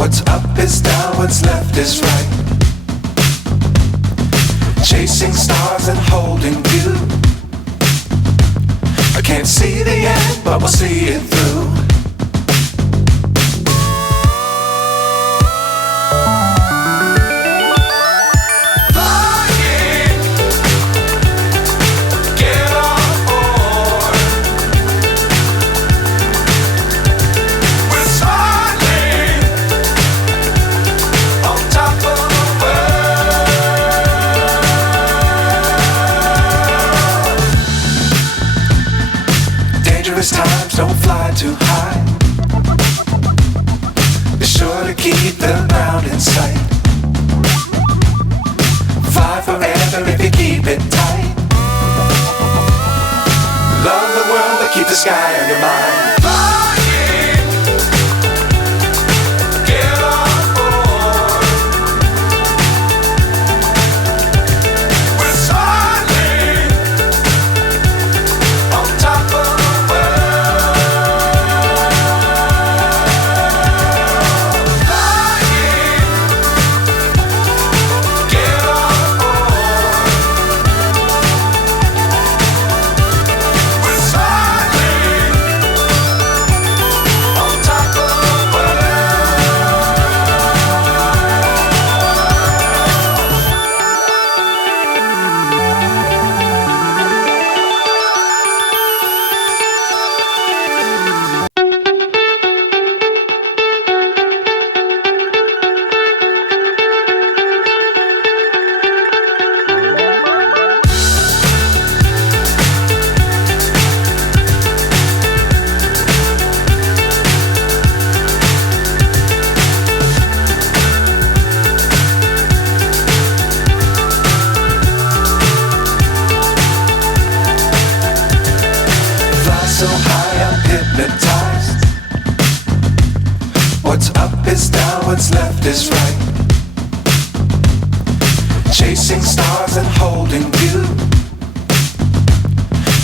What's up is down, what's left is right. Chasing stars and holding you. I can't see the end, but we'll see it through. Times don't fly too high. Be sure to keep the ground in sight. Fly forever if you keep it tight. Love the world but keep the sky on your mind. So high I'm hypnotized. What's up is down, what's left is right. Chasing stars and holding you.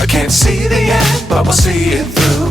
I can't see the end, but we'll see it through.